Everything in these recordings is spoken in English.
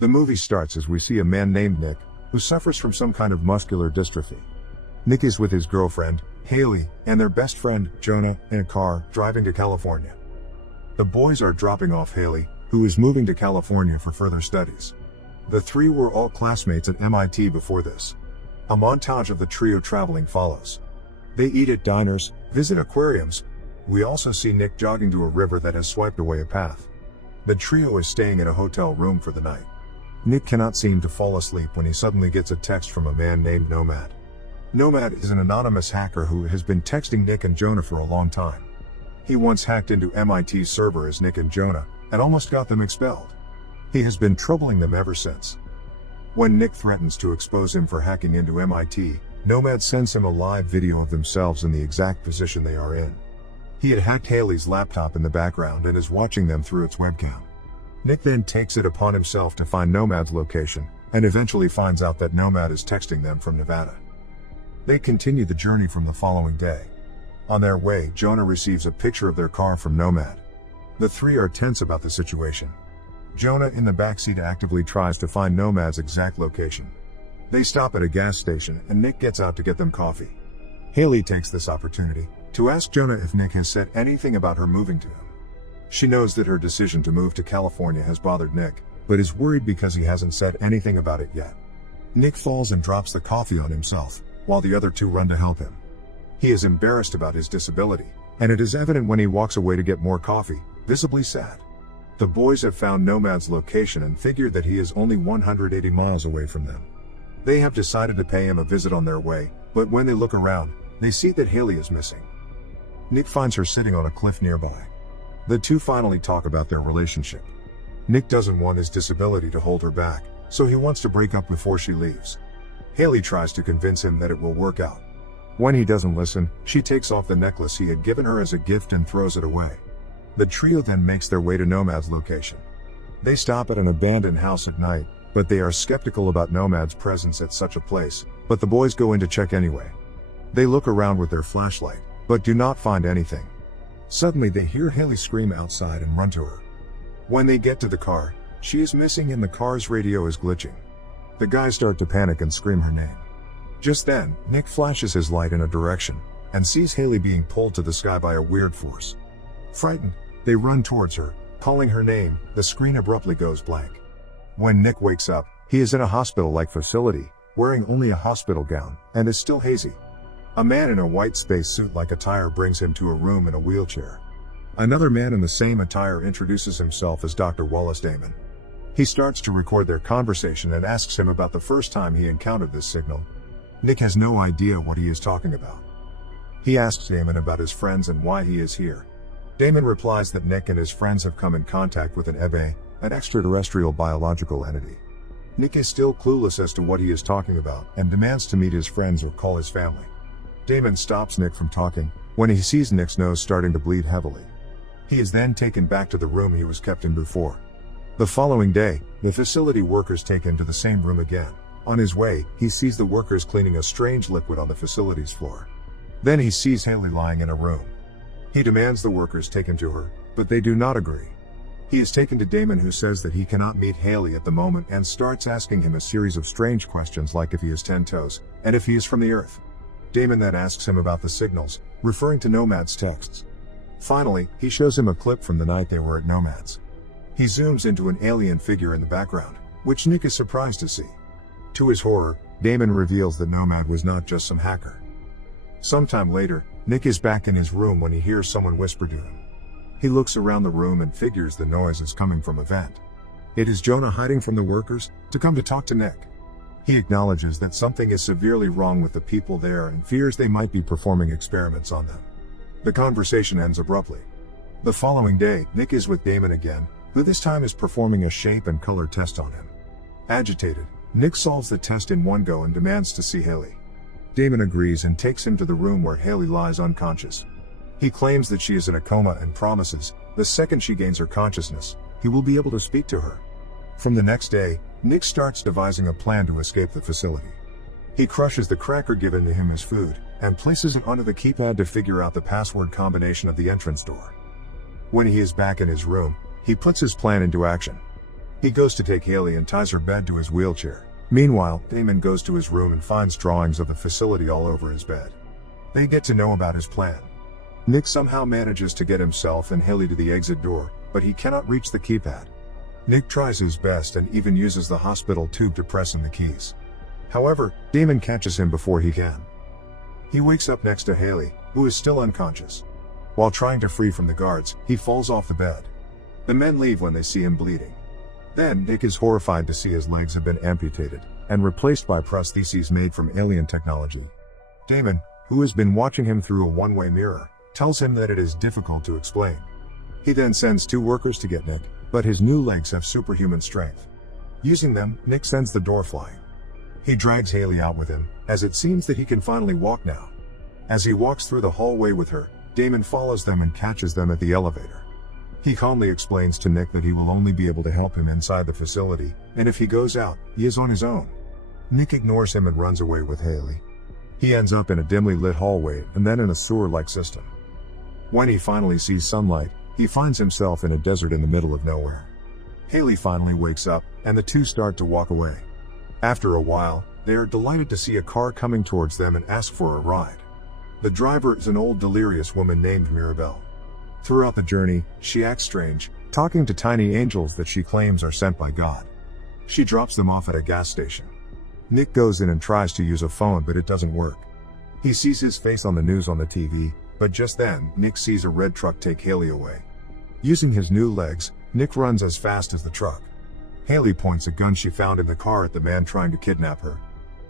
The movie starts as we see a man named Nick, who suffers from some kind of muscular dystrophy. Nick is with his girlfriend, Haley, and their best friend, Jonah, in a car, driving to California. The boys are dropping off Haley, who is moving to California for further studies. The three were all classmates at MIT before this. A montage of the trio traveling follows. They eat at diners, visit aquariums. We also see Nick jogging to a river that has swiped away a path. The trio is staying in a hotel room for the night. Nick cannot seem to fall asleep when he suddenly gets a text from a man named Nomad. Nomad is an anonymous hacker who has been texting Nick and Jonah for a long time. He once hacked into MIT's server as Nick and Jonah, and almost got them expelled. He has been troubling them ever since. When Nick threatens to expose him for hacking into MIT, Nomad sends him a live video of themselves in the exact position they are in. He had hacked Haley's laptop in the background and is watching them through its webcam. Nick then takes it upon himself to find Nomad's location, and eventually finds out that Nomad is texting them from Nevada. They continue the journey from the following day. On their way, Jonah receives a picture of their car from Nomad. The three are tense about the situation. Jonah in the backseat actively tries to find Nomad's exact location. They stop at a gas station and Nick gets out to get them coffee. Haley takes this opportunity to ask Jonah if Nick has said anything about her moving to him. She knows that her decision to move to California has bothered Nick, but is worried because he hasn't said anything about it yet. Nick falls and drops the coffee on himself, while the other two run to help him. He is embarrassed about his disability, and it is evident when he walks away to get more coffee, visibly sad. The boys have found Nomad's location and figured that he is only 180 miles away from them. They have decided to pay him a visit on their way, but when they look around, they see that Haley is missing. Nick finds her sitting on a cliff nearby. The two finally talk about their relationship. Nick doesn't want his disability to hold her back, so he wants to break up before she leaves. Haley tries to convince him that it will work out. When he doesn't listen, she takes off the necklace he had given her as a gift and throws it away. The trio then makes their way to Nomad's location. They stop at an abandoned house at night, but they are skeptical about Nomad's presence at such a place, but the boys go in to check anyway. They look around with their flashlight, but do not find anything. Suddenly they hear Haley scream outside and run to her. When they get to the car, she is missing and the car's radio is glitching. The guys start to panic and scream her name. Just then, Nick flashes his light in a direction, and sees Haley being pulled to the sky by a weird force. Frightened, they run towards her, calling her name. The screen abruptly goes blank. When Nick wakes up, he is in a hospital-like facility, wearing only a hospital gown, and is still hazy. A man in a white spacesuit-like attire brings him to a room in a wheelchair. Another man in the same attire introduces himself as Dr. Wallace Damon. He starts to record their conversation and asks him about the first time he encountered this signal. Nick has no idea what he is talking about. He asks Damon about his friends and why he is here. Damon replies that Nick and his friends have come in contact with an EBE, an extraterrestrial biological entity. Nick is still clueless as to what he is talking about and demands to meet his friends or call his family. Damon stops Nick from talking when he sees Nick's nose starting to bleed heavily. He is then taken back to the room he was kept in before. The following day, the facility workers take him to the same room again. On his way, he sees the workers cleaning a strange liquid on the facility's floor. Then he sees Haley lying in a room. He demands the workers take him to her, but they do not agree. He is taken to Damon, who says that he cannot meet Haley at the moment and starts asking him a series of strange questions like if he has 10 toes, and if he is from the Earth. Damon then asks him about the signals, referring to Nomad's texts. Finally, he shows him a clip from the night they were at Nomad's. He zooms into an alien figure in the background, which Nick is surprised to see. To his horror, Damon reveals that Nomad was not just some hacker. Sometime later, Nick is back in his room when he hears someone whisper to him. He looks around the room and figures the noise is coming from a vent. It is Jonah hiding from the workers to come to talk to Nick. He acknowledges that something is severely wrong with the people there and fears they might be performing experiments on them. The conversation ends abruptly. The following day, Nick is with Damon again, who this time is performing a shape and color test on him. Agitated, Nick solves the test in one go and demands to see Haley. Damon agrees and takes him to the room where Haley lies unconscious. He claims that she is in a coma and promises, the second she gains her consciousness, he will be able to speak to her. From the next day, Nick starts devising a plan to escape the facility. He crushes the cracker given to him as food, and places it onto the keypad to figure out the password combination of the entrance door. When he is back in his room, he puts his plan into action. He goes to take Haley and ties her bed to his wheelchair. Meanwhile, Damon goes to his room and finds drawings of the facility all over his bed. They get to know about his plan. Nick somehow manages to get himself and Haley to the exit door, but he cannot reach the keypad. Nick tries his best and even uses the hospital tube to press in the keys. However, Damon catches him before he can. He wakes up next to Haley, who is still unconscious. While trying to free from the guards, he falls off the bed. The men leave when they see him bleeding. Then, Nick is horrified to see his legs have been amputated and replaced by prostheses made from alien technology. Damon, who has been watching him through a one-way mirror, tells him that it is difficult to explain. He then sends 2 workers to get Nick, but his new legs have superhuman strength. Using them, Nick sends the door flying. He drags Haley out with him, as it seems that he can finally walk now. As he walks through the hallway with her, Damon follows them and catches them at the elevator. He calmly explains to Nick that he will only be able to help him inside the facility, and if he goes out, he is on his own. Nick ignores him and runs away with Haley. He ends up in a dimly lit hallway and then in a sewer-like system. When he finally sees sunlight, he finds himself in a desert in the middle of nowhere. Haley finally wakes up, and the two start to walk away. After a while, they are delighted to see a car coming towards them and ask for a ride. The driver is an old delirious woman named Mirabelle. Throughout the journey, she acts strange, talking to tiny angels that she claims are sent by God. She drops them off at a gas station. Nick goes in and tries to use a phone, but it doesn't work. He sees his face on the news on the TV, but just then, Nick sees a red truck take Haley away. Using his new legs, Nick runs as fast as the truck. Haley points a gun she found in the car at the man trying to kidnap her.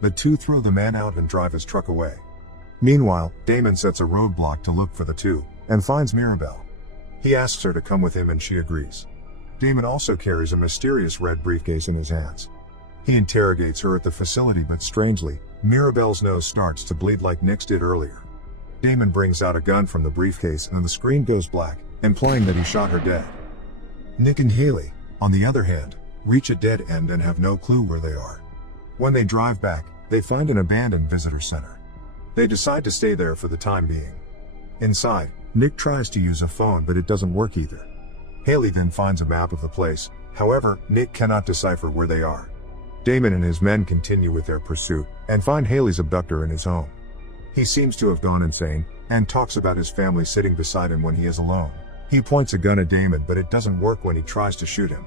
The two throw the man out and drive his truck away. Meanwhile, Damon sets a roadblock to look for the two, and finds Mirabelle. He asks her to come with him and she agrees. Damon also carries a mysterious red briefcase in his hands. He interrogates her at the facility, but strangely, Mirabelle's nose starts to bleed like Nick's did earlier. Damon brings out a gun from the briefcase and the screen goes black, implying that he shot her dead. Nick and Haley, on the other hand, reach a dead end and have no clue where they are. When they drive back, they find an abandoned visitor center. They decide to stay there for the time being. Inside, Nick tries to use a phone, but it doesn't work either. Haley then finds a map of the place, however, Nick cannot decipher where they are. Damon and his men continue with their pursuit, and find Haley's abductor in his home. He seems to have gone insane, and talks about his family sitting beside him when he is alone. He points a gun at Damon, but it doesn't work when he tries to shoot him.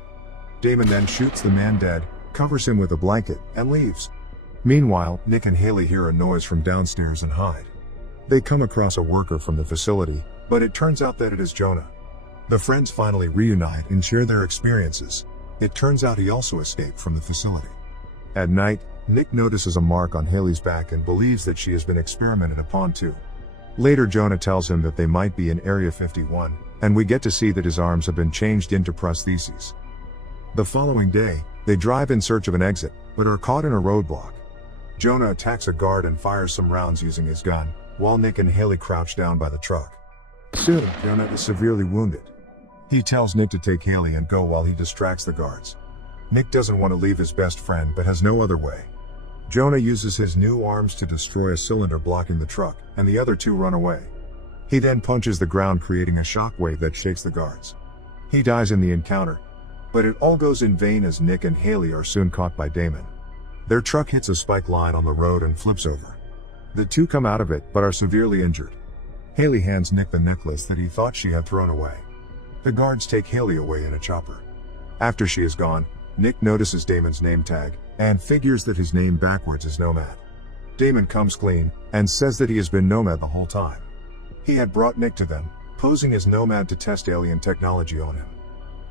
Damon then shoots the man dead, covers him with a blanket, and leaves. Meanwhile, Nick and Haley hear a noise from downstairs and hide. They come across a worker from the facility, but it turns out that it is Jonah. The friends finally reunite and share their experiences. It turns out he also escaped from the facility. At night, Nick notices a mark on Haley's back and believes that she has been experimented upon too. Later, Jonah tells him that they might be in Area 51, and we get to see that his arms have been changed into prostheses. The following day, they drive in search of an exit, but are caught in a roadblock. Jonah attacks a guard and fires some rounds using his gun, while Nick and Haley crouch down by the truck. Soon, Jonah is severely wounded. He tells Nick to take Haley and go while he distracts the guards. Nick doesn't want to leave his best friend but has no other way. Jonah uses his new arms to destroy a cylinder blocking the truck, and the other two run away. He then punches the ground, creating a shockwave that shakes the guards. He dies in the encounter, but it all goes in vain as Nick and Haley are soon caught by Damon. Their truck hits a spike line on the road and flips over. The two come out of it but are severely injured. Haley hands Nick the necklace that he thought she had thrown away. The guards take Haley away in a chopper. After she is gone, Nick notices Damon's name tag, and figures that his name backwards is Nomad. Damon comes clean, and says that he has been Nomad the whole time. He had brought Nick to them, posing as Nomad to test alien technology on him.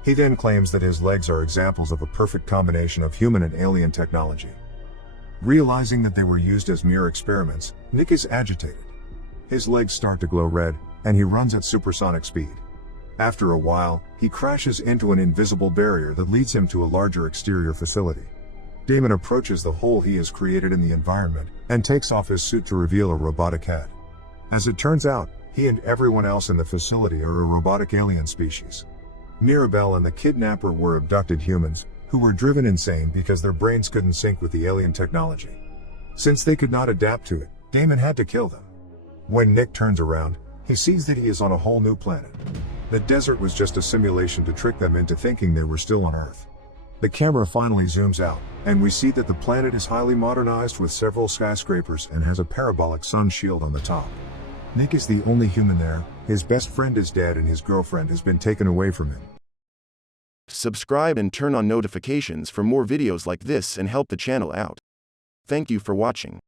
He then claims that his legs are examples of a perfect combination of human and alien technology. Realizing that they were used as mere experiments, Nick is agitated. His legs start to glow red, and he runs at supersonic speed. After a while, he crashes into an invisible barrier that leads him to a larger exterior facility. Damon approaches the hole he has created in the environment, and takes off his suit to reveal a robotic head. As it turns out, he and everyone else in the facility are a robotic alien species. Mirabelle and the kidnapper were abducted humans, who were driven insane because their brains couldn't sync with the alien technology. Since they could not adapt to it, Damon had to kill them. When Nick turns around, he sees that he is on a whole new planet. The desert was just a simulation to trick them into thinking they were still on Earth. The camera finally zooms out, and we see that the planet is highly modernized with several skyscrapers and has a parabolic sun shield on the top. Nick is the only human there, his best friend is dead and his girlfriend has been taken away from him. Subscribe and turn on notifications for more videos like this and help the channel out. Thank you for watching.